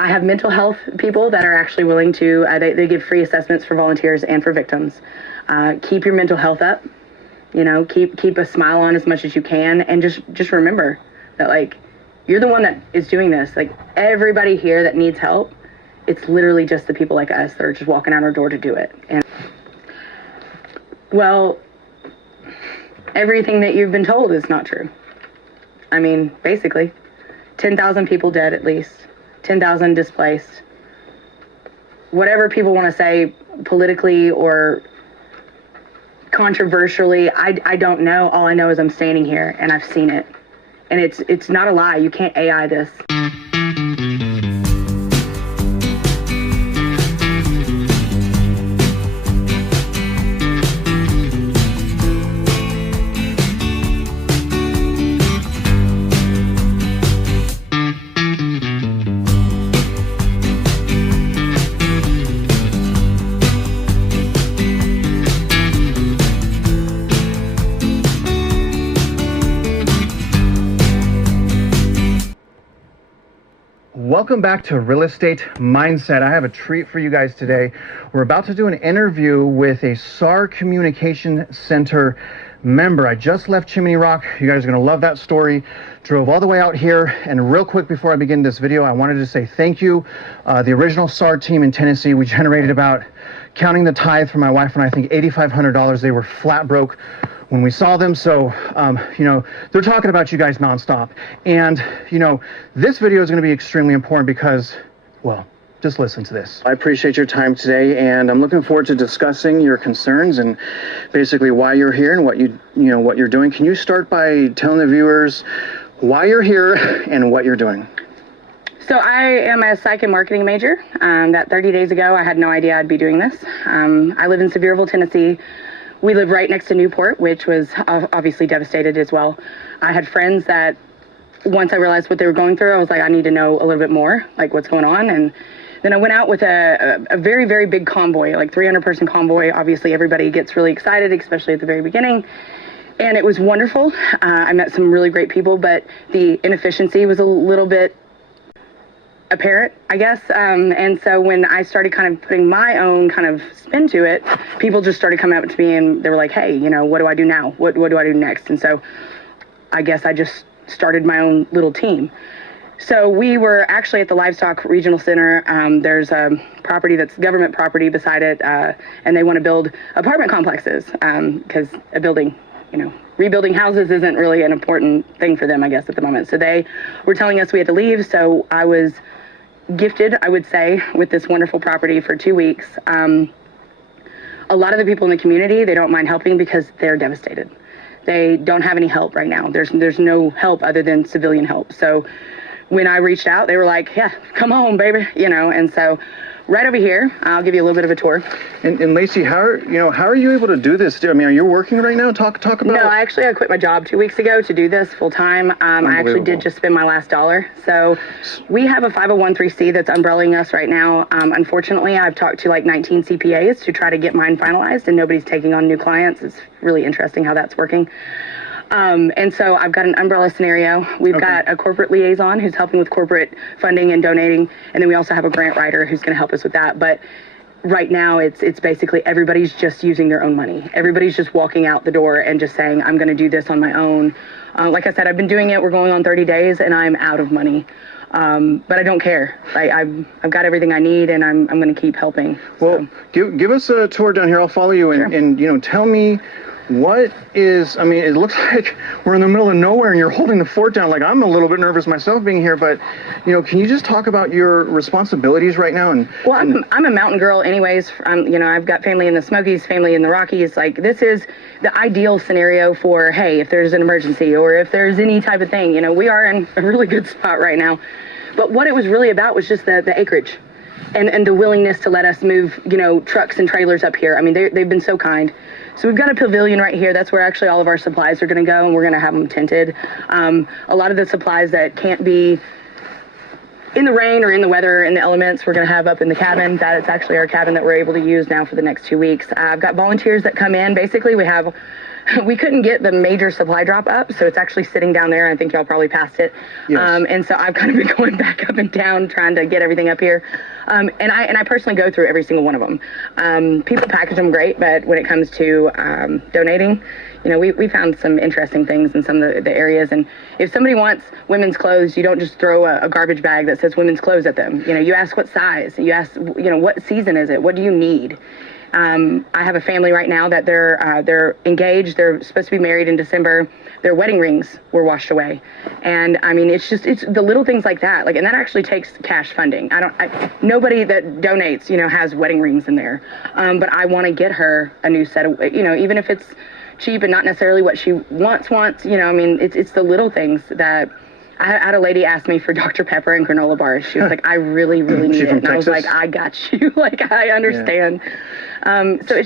I have mental health people that are actually willing to, they give free assessments for volunteers and for victims. Keep your mental health up, you know, keep a smile on as much as you can, and just remember that, like, you're the one that is doing this. Like, everybody here that needs help, it's literally just the people like us that are just walking out our door to do it. And, well, everything that you've been told is not true. I mean, basically, 10,000 people dead at least, 10,000 displaced. Whatever people want to say politically or controversially, I don't know. All I know is I'm standing here and I've seen it. And it's not a lie. You can't AI this. Welcome back to Real Estate Mindset. I have a treat for you guys today. We're about to do an interview with a SAR Communication Center member. I just left Chimney Rock. You guys are going to love that story. Drove all the way out here. And real quick before I begin this video, I wanted to say thank you. The original SAR team in Tennessee, we generated about, counting the tithe for my wife and I think $8,500. They were flat broke when we saw them. So, you know, they're talking about you guys nonstop. And, you know, this video is going to be extremely important because, well, just listen to this. I appreciate your time today, and I'm looking forward to discussing your concerns and basically why you're here and what what you're doing. Can you start by telling the viewers why you're here and what you're doing? So I am a psych and marketing major. That 30 days ago, I had no idea I'd be doing this. I live in Sevierville, Tennessee. We live right next to Newport, which was obviously devastated as well. I had friends that, once I realized what they were going through, I was like, I need to know a little bit more, like what's going on. And then I went out with a very, very big convoy, like 300-person convoy. Obviously, everybody gets really excited, especially at the very beginning. And it was wonderful. I met some really great people, but the inefficiency was a little bit apparent, I guess. And so when I started kind of putting my own kind of spin to it, people just started coming up to me and they were like, hey, you know, what do I do now? What do I do next? And so I guess I just started my own little team. So we were actually at the Livestock Regional Center. There's a property that's government property beside it, and they want to build apartment complexes because a building, you know, rebuilding houses isn't really an important thing for them, I guess, at the moment. So they were telling us we had to leave. So I was gifted, I would say, with this wonderful property for 2 weeks. A lot of the people in the community, they don't mind helping because they're devastated. They don't have any help right now. There's no help other than civilian help. So when I reached out, they were like, yeah, come home, baby, you know. And so right over here, I'll give you a little bit of a tour. And Lacey, how are you able to do this? I mean, are you working right now? Talk about. No, I quit my job 2 weeks ago to do this full time. I actually did just spend my last dollar. So we have a 501(c) that's umbrellaing us right now. Unfortunately, I've talked to like 19 CPAs to try to get mine finalized, and nobody's taking on new clients. It's really interesting how that's working. And so I've got an umbrella scenario. We've got a corporate liaison who's helping with corporate funding and donating. And then we also have a grant writer who's going to help us with that. But right now it's basically everybody's just using their own money. Everybody's just walking out the door and just saying, I'm going to do this on my own. Like I said, I've been doing it. We're going on 30 days and I'm out of money. But I don't care. I've got everything I need, and I'm going to keep helping. Well, so give us a tour down here. I'll follow you, and you know, tell me what is. I mean, it looks like we're in the middle of nowhere, and you're holding the fort down. Like, I'm a little bit nervous myself being here, but you know, can you just talk about your responsibilities right now? Well, I'm a mountain girl, anyways. You know, I've got family in the Smokies, family in the Rockies. Like, this is the ideal scenario for, hey, if there's an emergency or if there's any type of thing. You know, we are in a really good spot right now. But what it was really about was just the acreage and the willingness to let us move, you know, trucks and trailers up here. I mean, they've been so kind. So we've got a pavilion right here. That's where actually all of our supplies are going to go, and we're going to have them tinted. A lot of the supplies that can't be in the rain or in the weather, in the elements, we're going to have up in the cabin. That is actually our cabin that we're able to use now for the next 2 weeks. I've got volunteers that come in. Basically, we have we couldn't get the major supply drop up, so it's actually sitting down there. I think y'all probably passed it. Yes. And so I've kind of been going back up and down trying to get everything up here. And I personally go through every single one of them. People package them great, but when it comes to donating, you know, we found some interesting things in some of the areas. And if somebody wants women's clothes, you don't just throw a garbage bag that says women's clothes at them. You know, you ask what size, you ask, you know, what season is it? What do you need? I have a family right now that they're engaged. They're supposed to be married in December. Their wedding rings were washed away. And I mean, it's the little things like that. Like, and that actually takes cash funding. Nobody that donates, you know, has wedding rings in there. But I want to get her a new set of, you know, even if it's cheap and not necessarily what she wants, you know, I mean, it's the little things that. I had a lady ask me for Dr. Pepper and granola bars. She was like, I really need it. And I was like, I got you. Like, I understand. Yeah.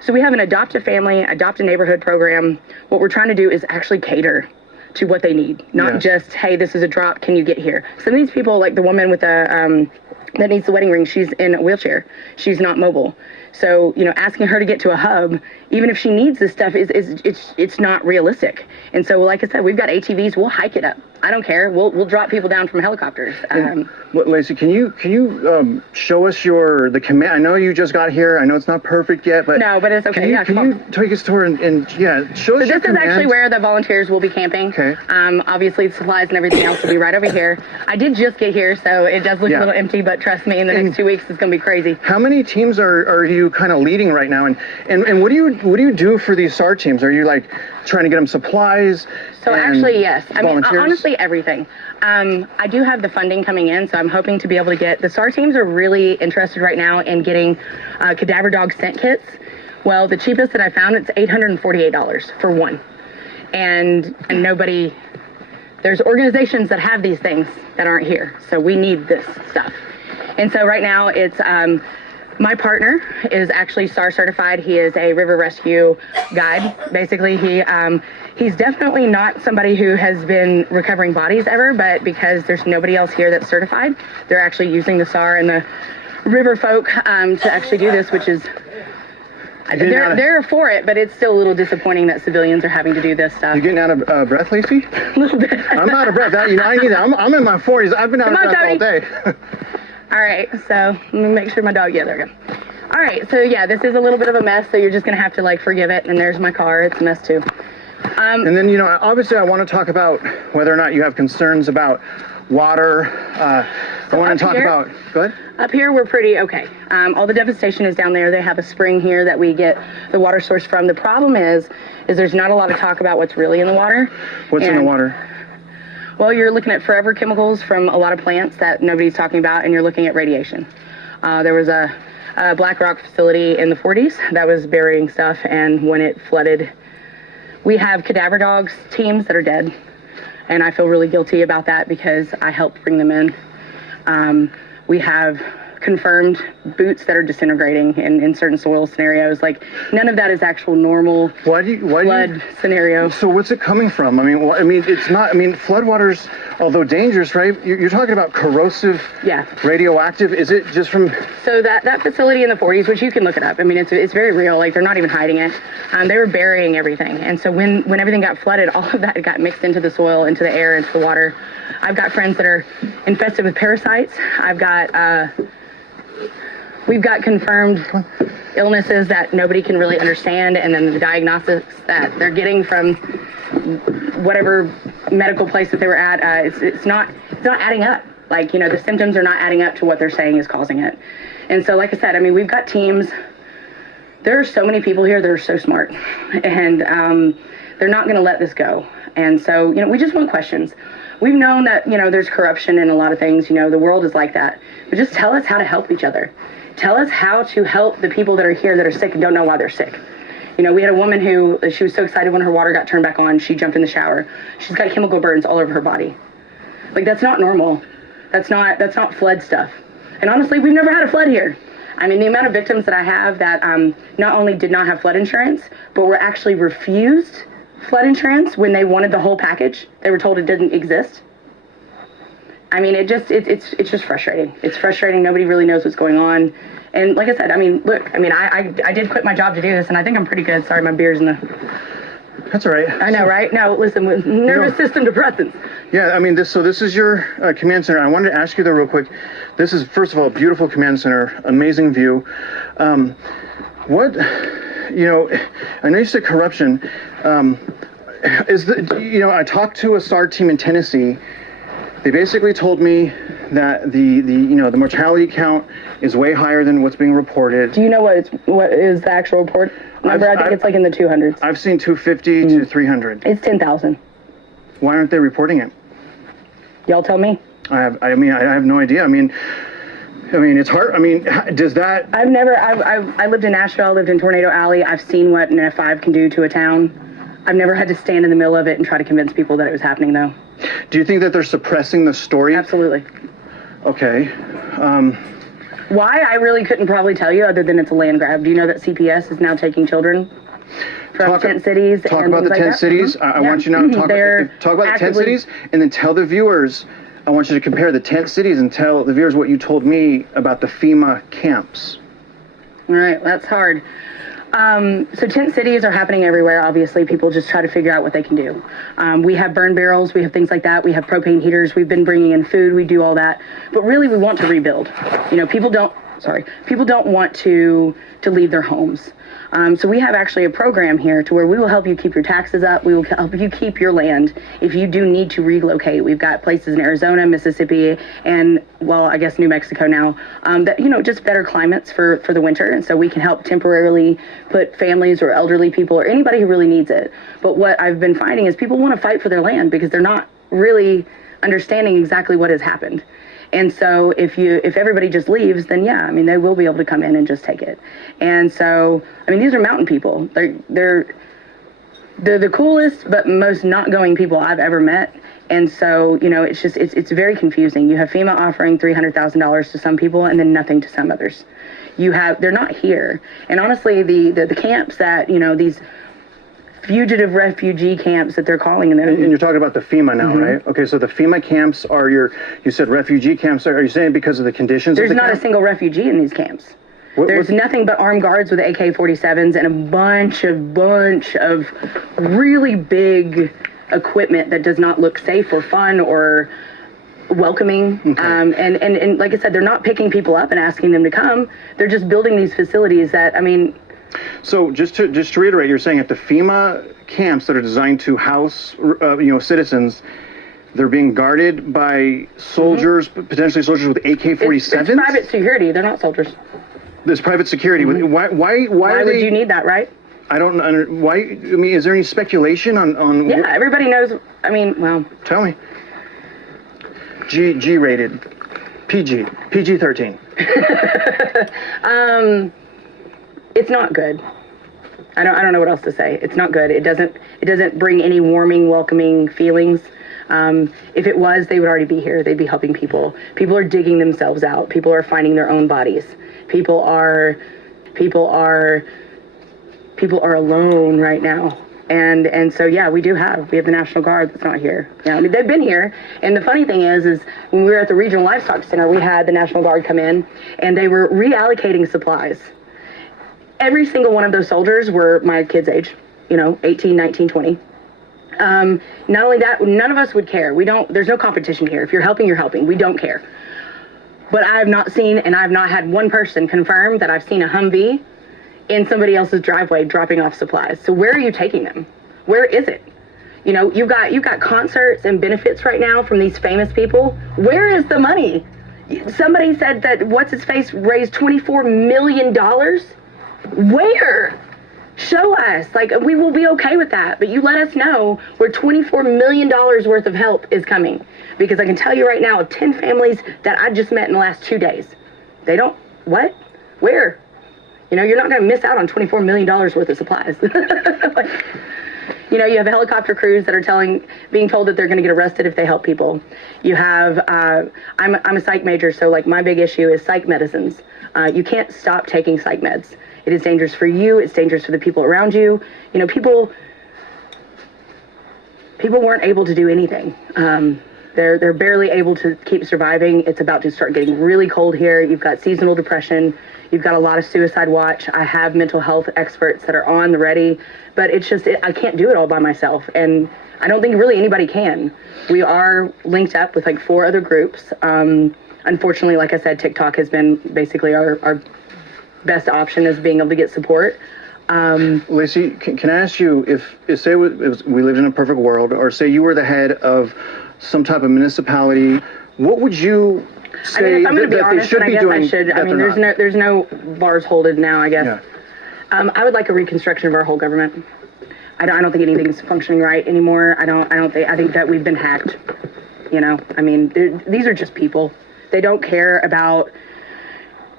So we have an adopt a family, adopt a neighborhood program. What we're trying to do is actually cater to what they need, not just, hey, this is a drop, can you get here? Some of these people, like the woman with the that needs the wedding ring, she's in a wheelchair. She's not mobile. So, you know, asking her to get to a hub, even if she needs this stuff, it's not realistic. And so, like I said, we've got ATVs. We'll hike it up. I don't care. We'll drop people down from helicopters. Lacey, can you show us the command? I know you just got here. I know it's not perfect yet, but no, but it's okay. Can you take us to and show us your this is actually where the volunteers will be camping. Okay. Obviously, the supplies and everything else will be right over here. I did just get here, so it does look a little empty, but trust me, in the next 2 weeks, it's going to be crazy. How many teams are you kind of leading right now? And what do you do for these SAR teams? Are you like trying to get them supplies? So actually, yes. I mean, honestly, everything. I do have the funding coming in, so I'm hoping to be able to get, the SAR teams are really interested right now in getting cadaver dog scent kits. Well, the cheapest that I found, it's $848 for one. And nobody, there's organizations that have these things that aren't here. So we need this stuff. And so right now it's, my partner is actually SAR certified. He is a river rescue guide. Basically, he's definitely not somebody who has been recovering bodies ever, but because there's nobody else here that's certified, they're actually using the SAR and the river folk to actually do this, which is, they're for it, but it's still a little disappointing that civilians are having to do this stuff. You getting out of breath, Lacey? A little bit. I'm out of breath. I need that. I'm in my 40s. I've been out of breath all day. All right, so let me make sure my dog, there we go. All right, so yeah, this is a little bit of a mess, so you're just gonna have to like forgive it. And there's my car, it's a mess too. And then, you know, obviously I want to talk about whether or not you have concerns about water. I want to talk about, go ahead. Up here, we're pretty okay. All the devastation is down there. They have a spring here that we get the water source from. The problem is there's not a lot of talk about what's really in the water. What's in the water? Well, you're looking at forever chemicals from a lot of plants that nobody's talking about, and you're looking at radiation. There was a Black Rock facility in the 40s that was burying stuff, and when it flooded, we have cadaver dogs teams that are dead, and I feel really guilty about that because I helped bring them in. We have confirmed boots that are disintegrating in certain soil scenarios. Like, none of that is actual normal flood scenario. So what's it coming from? I mean, it's not, floodwaters, although dangerous, right? You're talking about corrosive, radioactive. Is it just from? So that facility in the 40s, which you can look it up. I mean, it's very real. Like, they're not even hiding it. They were burying everything. And so when everything got flooded, all of that got mixed into the soil, into the air, into the water. I've got friends that are infested with parasites. We've got confirmed illnesses that nobody can really understand, and then the diagnostics that they're getting from whatever medical place that they were at, it's not adding up. Like, you know, the symptoms are not adding up to what they're saying is causing it. And so, like I said, I mean, we've got teams. There are so many people here that are so smart, and they're not going to let this go. And so, you know, we just want questions. We've known that, you know, there's corruption in a lot of things. You know, the world is like that. But just tell us how to help each other. Tell us how to help the people that are here that are sick and don't know why they're sick. You know, we had a woman who, she was so excited when her water got turned back on, she jumped in the shower. She's got chemical burns all over her body. Like, that's not normal. That's not flood stuff. And honestly, we've never had a flood here. I mean, the amount of victims that I have that not only did not have flood insurance, but were actually refused flood insurance when they wanted the whole package. They were told it didn't exist. I mean, it's just frustrating. It's frustrating. Nobody really knows what's going on. And like I said, I mean, look, I mean, I did quit my job to do this, and I think I'm pretty good. Sorry, my beer's in the That's all right. I know, right? No, listen, with nervous system depressants. Yeah, I mean, this is your command center. I wanted to ask you though real quick. This is, first of all, a beautiful command center, amazing view. What, I know you said corruption. I talked to a SAR team in Tennessee. They basically told me that the mortality count is way higher than what's being reported. Do you know what is the actual report number? I think it's like in the 200s. I've seen 250 to 300. It's 10,000. Why aren't they reporting it? Y'all tell me. I have no idea. I mean, it's hard. I mean, does that? I lived in Nashville. I lived in Tornado Alley. I've seen what an F5 can do to a town. I've never had to stand in the middle of it and try to convince people that it was happening, though. Do you think that they're suppressing the story? Absolutely. Okay. Why? I really couldn't probably tell you, other than it's a land grab. Do you know that CPS is now taking children from tent cities? Talk about the tent cities. I want you now to talk about the tent cities, and then tell the viewers. I want you to compare the tent cities and tell the viewers what you told me about the FEMA camps. All right, that's hard. So tent cities are happening everywhere. Obviously, people just try to figure out what they can do. We have burn barrels, we have things like that. We have propane heaters. We've been bringing in food. We do all that, but really, we want to rebuild. People don't want to leave their homes. So we have actually a program here to where we will help you keep your taxes up. We will help you keep your land if you do need to relocate. We've got places in Arizona, Mississippi, and I guess New Mexico now, that, just better climates for the winter. And so we can help temporarily put families or elderly people or anybody who really needs it. But what I've been finding is people want to fight for their land because they're not really understanding exactly what has happened. And so if everybody just leaves, then yeah, they will be able to come in and just take it. And so, these are mountain people. They're the coolest but most not going people I've ever met. And so, it's very confusing. You have FEMA offering $300,000 to some people and then nothing to some others. They're not here. And honestly, the camps that, these fugitive refugee camps that they're calling them. And you're talking about the FEMA now, right? Okay, so the FEMA camps are you said refugee camps. Are you saying because of the conditions? There's not a single refugee in these camps. There's nothing but armed guards with AK-47s and a bunch of really big equipment that does not look safe or fun or welcoming. Okay. And like I said, they're not picking people up and asking them to come. They're just building these facilities that, So just to reiterate, you're saying at the FEMA camps that are designed to house, citizens, they're being guarded by soldiers, potentially soldiers with AK-47s? It's private security. They're not soldiers. There's private security. Why would you need that, right? I don't know. Why? Is there any speculation on? Yeah, everybody knows. Tell me. G-rated, PG-13. It's not good. I don't know what else to say. It's not good. It doesn't bring any warming, welcoming feelings. If it was, they would already be here. They'd be helping people. People are digging themselves out. People are finding their own bodies. People are alone right now. And so yeah, we have the National Guard that's not here. Yeah, they've been here. And the funny thing is when we were at the Regional Livestock Center, we had the National Guard come in and they were reallocating supplies. Every single one of those soldiers were my kids' age, 18, 19, 20. Not only that, none of us would care. There's no competition here. If you're helping, you're helping. We don't care. But I have not seen, and I've not had one person confirm that I've seen a Humvee in somebody else's driveway dropping off supplies. So where are you taking them? Where is it? You've got concerts and benefits right now from these famous people. Where is the money? Somebody said that what's-his-face raised $24 million. Where? Show us. We will be okay with that. But you let us know where $24 million worth of help is coming. Because I can tell you right now of 10 families that I just met in the last 2 days. They don't, what? Where? You're not going to miss out on $24 million worth of supplies. You have helicopter crews that are being told that they're going to get arrested if they help people. You have, I'm a psych major, so my big issue is psych medicines. You can't stop taking psych meds. It is dangerous for you. It's dangerous for the people around you. People weren't able to do anything. They're barely able to keep surviving. It's about to start getting really cold here. You've got seasonal depression. You've got a lot of suicide watch. I have mental health experts that are on the ready, but it's just, I can't do it all by myself. And I don't think really anybody can. We are linked up with like 4 other groups. Unfortunately, like I said, TikTok has been basically our best option as being able to get support. Lacey, can I ask you if say we lived in a perfect world, or say you were the head of some type of municipality, what would you say? I mean, if I'm going to be that honest, they should and I be guess doing? I should. I mean, there's no bars holded now, I guess. Yeah. I would like a reconstruction of our whole government. I don't think anything's functioning right anymore. I think that we've been hacked. You know, I mean, these are just people. They don't care about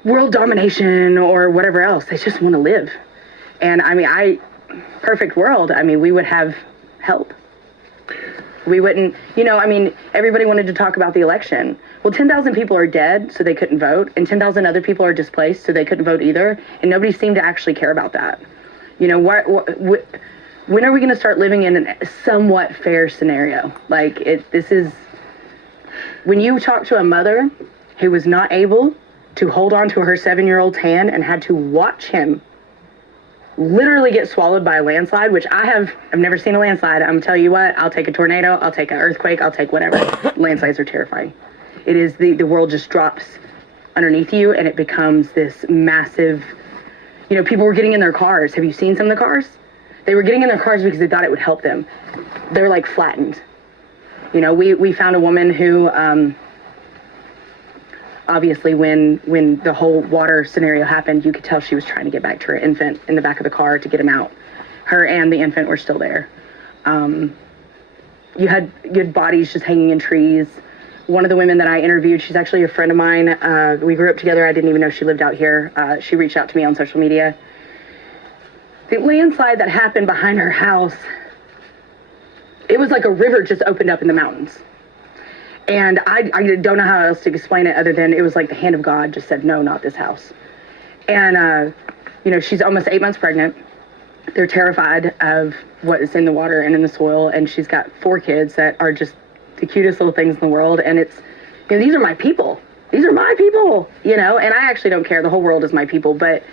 world domination or whatever else. They just want to live. And I mean, perfect world. I mean, we would have help. We wouldn't, you know, I mean, everybody wanted to talk about the election. Well, 10,000 people are dead, so they couldn't vote, and 10,000 other people are displaced, so they couldn't vote either, and nobody seemed to actually care about that. You know, when are we going to start living in a somewhat fair scenario? Like, this is, when you talk to a mother who was not able to hold on to her 7-year-old's hand and had to watch him literally get swallowed by a landslide, which I've never seen a landslide. I'm telling you what, I'll take a tornado, I'll take an earthquake, I'll take whatever. Landslides are terrifying. It is the world just drops underneath you and it becomes this massive, you know, people were getting in their cars. Have you seen some of the cars? They were getting in their cars because they thought it would help them. They're like flattened. You know, we found a woman who, obviously when the whole water scenario happened, you could tell she was trying to get back to her infant in the back of the car to get him out. Her and the infant were still there. You had bodies just hanging in trees. One of the women that I interviewed, she's actually a friend of mine. We grew up together. I didn't even know she lived out here. She reached out to me on social media. The landslide that happened behind her house, it was like a river just opened up in the mountains. And I don't know how else to explain it other than it was like the hand of God just said, no, not this house. And, you know, she's almost 8 months pregnant. They're terrified of what is in the water and in the soil. And she's got 4 kids that are just the cutest little things in the world. And it's, you know, these are my people. These are my people, you know, and I actually don't care. The whole world is my people. But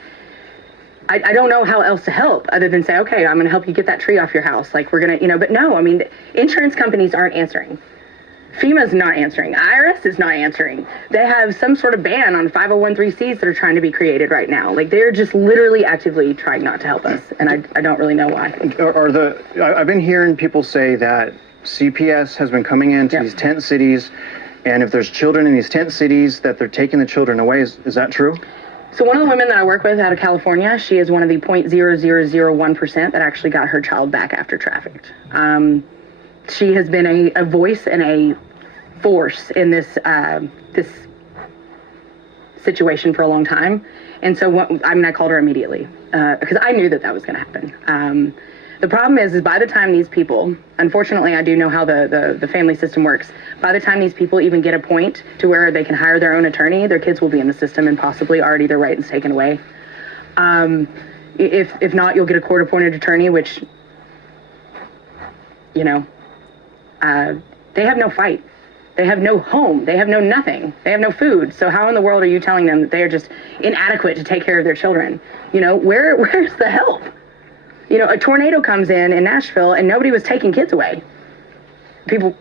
I don't know how else to help other than say, okay, I'm going to help you get that tree off your house. Like, we're going to, you know, but no, I mean, insurance companies aren't answering. FEMA's not answering. IRS is not answering. They have some sort of ban on 501(c)(3)s that are trying to be created right now. Like, they're just literally actively trying not to help us, and I don't really know why. I've been hearing people say that CPS has been coming into these tent cities, and if there's children in these tent cities, that they're taking the children away. Is that true? So one of the women that I work with out of California, she is one of the 0.0001% that actually got her child back after trafficked. She has been a voice and a force in this situation for a long time. And so, I called her immediately because I knew that was going to happen. The problem is by the time these people, unfortunately, I do know how the family system works. By the time these people even get a point to where they can hire their own attorney, their kids will be in the system and possibly already their rights taken away. If not, you'll get a court-appointed attorney, which, you know, they have no fight. They have no home. They have no nothing. They have no food. So how in the world are you telling them that they are just inadequate to take care of their children? You know, where's the help? You know, a tornado comes in Nashville and nobody was taking kids away. It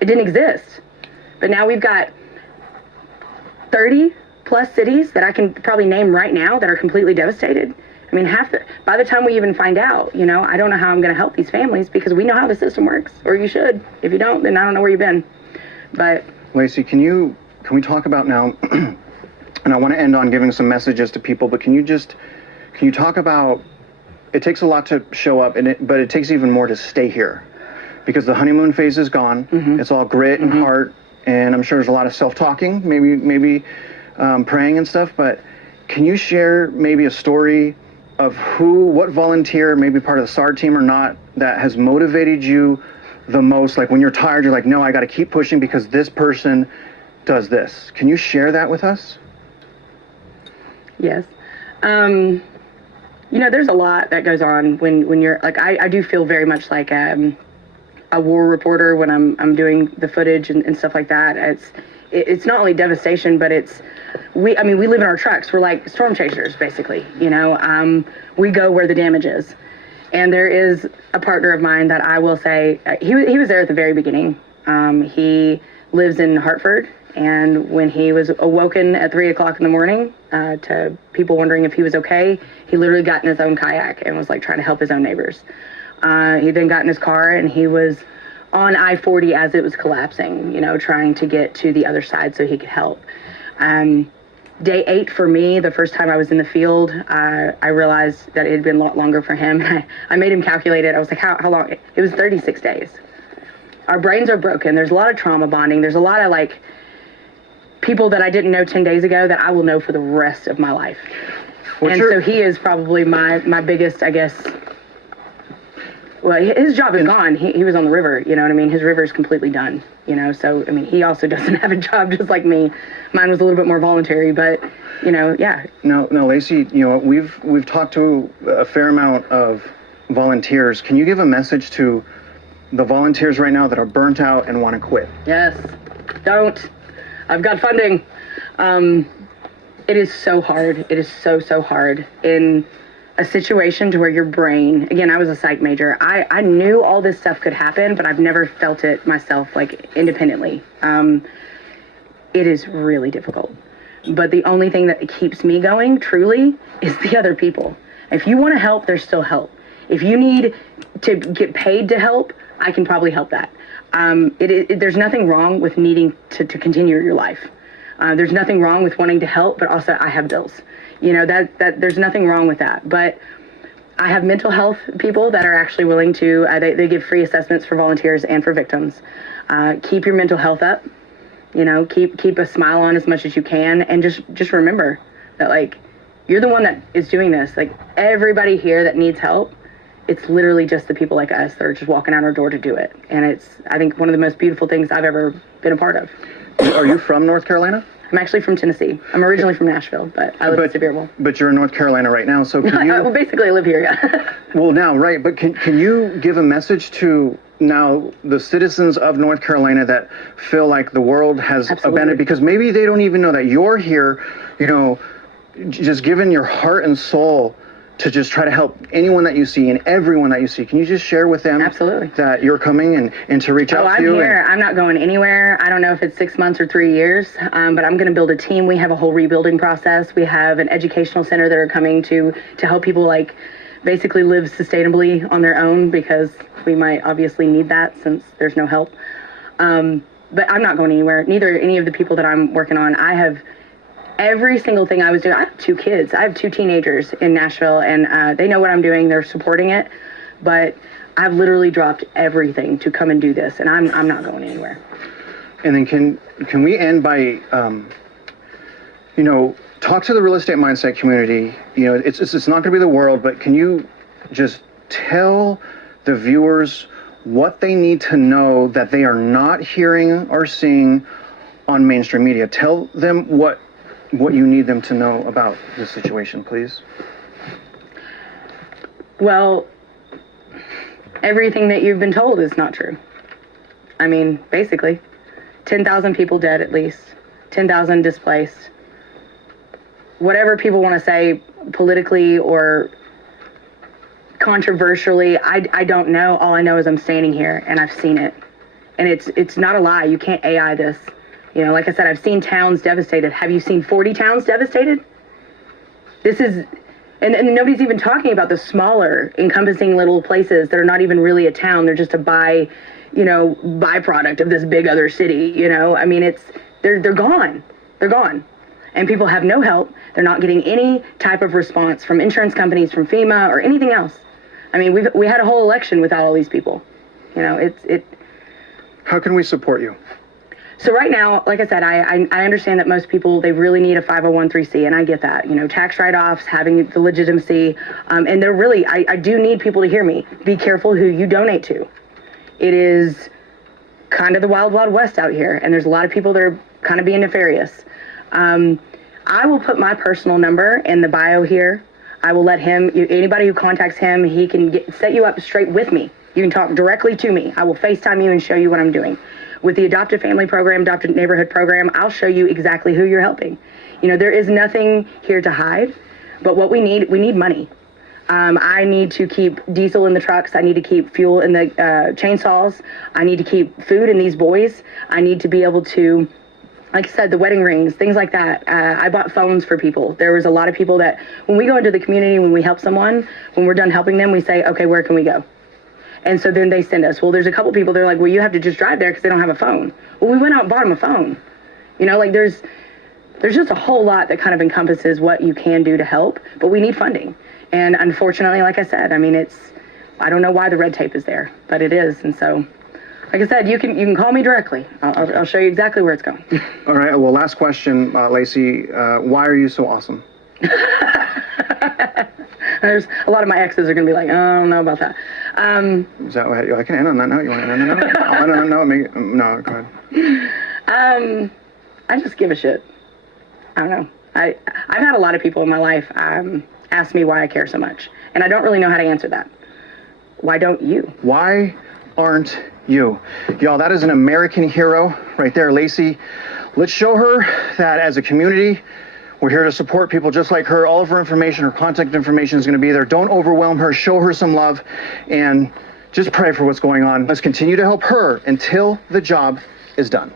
didn't exist. But now we've got 30 plus cities that I can probably name right now that are completely devastated. I mean, by the time we even find out, you know, I don't know how I'm going to help these families because we know how the system works, or you should. If you don't, then I don't know where you've been. But Lacey, can we talk about now, and I want to end on giving some messages to people, but can you talk about, it takes a lot to show up, but it takes even more to stay here because the honeymoon phase is gone. Mm-hmm. It's all grit and heart, and I'm sure there's a lot of self-talking, maybe praying and stuff, but can you share maybe a story of what volunteer, maybe part of the SAR team or not, that has motivated you the most? Like when you're tired, you're like, no, I got to keep pushing because this person does this. Can you share that with us? Yes. You know, there's a lot that goes on when you're like, I do feel very much like a war reporter when I'm doing the footage and stuff like that. It's not only devastation, but we live in our trucks. We're like storm chasers, basically. We go where the damage is. And there is a partner of mine that I will say, he was there at the very beginning. He lives in Hartford, and when he was awoken at 3 o'clock in the morning to people wondering if he was okay, he literally got in his own kayak and was like trying to help his own neighbors. He then got in his car and he was on I-40 as it was collapsing, trying to get to the other side so he could help. Day 8 for me, the first time I was in the field, I realized that it had been a lot longer for him. I made him calculate it. I was like, how long? It was 36 days. Our brains are broken. There's a lot of trauma bonding. There's a lot of people that I didn't know 10 days ago that I will know for the rest of my life. So he is probably my biggest, I guess. Well, his job is gone. He was on the river, you know what I mean? His river is completely done, So, he also doesn't have a job just like me. Mine was a little bit more voluntary, but, yeah. Now, Lacey, we've talked to a fair amount of volunteers. Can you give a message to the volunteers right now that are burnt out and want to quit? Yes. Don't. I've got funding. It is so hard. It is so hard in a situation to where your brain, again, I was a psych major. I knew all this stuff could happen, but I've never felt it myself, independently. It is really difficult. But the only thing that keeps me going, truly, is the other people. If you want to help, there's still help. If you need to get paid to help, I can probably help that. There's nothing wrong with needing to continue your life. There's nothing wrong with wanting to help, but also I have bills. That there's nothing wrong with that. But I have mental health people that are actually willing to, they give free assessments for volunteers and for victims. Keep your mental health up, keep a smile on as much as you can. And just remember that you're the one that is doing this. Everybody here that needs help, it's literally just the people like us that are just walking out our door to do it. And it's, I think, one of the most beautiful things I've ever been a part of. Are you from North Carolina? I'm actually from Tennessee. I'm originally from Nashville, but I live in Sevierville. But you're in North Carolina right now, so can you... Well, basically I live here, yeah. Well, now, right, but can you give a message to now the citizens of North Carolina that feel like the world has abandoned, because maybe they don't even know that you're here, just giving your heart and soul to just try to help anyone that you see and everyone that you see. Can you just share with them that you're coming and to reach out to you? I'm here. I'm not going anywhere. I don't know if it's 6 months or 3 years, but I'm going to build a team. We have a whole rebuilding process. We have an educational center that are coming to help people basically live sustainably on their own, because we might obviously need that since there's no help. But I'm not going anywhere. Neither any of the people that I'm working on. I have every single thing I was doing. I have 2 kids. I have 2 teenagers in Nashville, and they know what I'm doing. They're supporting it, but I've literally dropped everything to come and do this, and I'm not going anywhere. And then can we end by, talk to the real estate mindset community. It's not going to be the world, but can you just tell the viewers what they need to know that they are not hearing or seeing on mainstream media? Tell them what you need them to know about this situation, please. Well, everything that you've been told is not true. Basically, 10,000 people dead at least, 10,000 displaced. Whatever people want to say politically or controversially, I don't know. All I know is I'm standing here and I've seen it. And it's not a lie. You can't AI this. Like I said, I've seen towns devastated. Have you seen 40 towns devastated? This is, and nobody's even talking about the smaller, encompassing little places that are not even really a town. They're just a byproduct of this big other city. They're gone. They're gone. And people have no help. They're not getting any type of response from insurance companies, from FEMA, or anything else. We had a whole election without all these people. How can we support you? So right now, like I said, I understand that most people, they really need a 501(c), and I get that. Tax write-offs, having the legitimacy, and they're really, I do need people to hear me. Be careful who you donate to. It is kind of the wild, wild west out here, and there's a lot of people that are kind of being nefarious. I will put my personal number in the bio here. I will let him, anybody who contacts him, he can set you up straight with me. You can talk directly to me. I will FaceTime you and show you what I'm doing. With the Adopted Family Program, Adopted Neighborhood Program, I'll show you exactly who you're helping. You know, there is nothing here to hide, but what we need money. I need to keep diesel in the trucks. I need to keep fuel in the chainsaws. I need to keep food in these boys. I need to be able to, like I said, the wedding rings, things like that. I bought phones for people. There was a lot of people that when we go into the community, when we help someone, when we're done helping them, we say, okay, where can we go? And so then they send us. Well, there's a couple people, they're like, well, you have to just drive there because they don't have a phone. Well, we went out and bought them a phone. You know, like there's just a whole lot that kind of encompasses what you can do to help, but we need funding. And unfortunately, like I said, I mean, I don't know why the red tape is there, but it is. And so, like I said, you can call me directly. I'll show you exactly where it's going. All right. Well, last question, Lacey. Why are you so awesome? There's a lot of my exes are going to be like, oh, I don't know about that. Is that what I can end on that note? You want to end on that note? I don't know. No, go ahead. I just give a shit. I don't know. I've had a lot of people in my life ask me why I care so much, and I don't really know how to answer that. Why don't you? Why aren't you? Y'all, that is an American hero right there, Lacey. Let's show her that as a community, we're here to support people just like her. All of her information, her contact information is going to be there. Don't overwhelm her. Show her some love, and just pray for what's going on. Let's continue to help her until the job is done.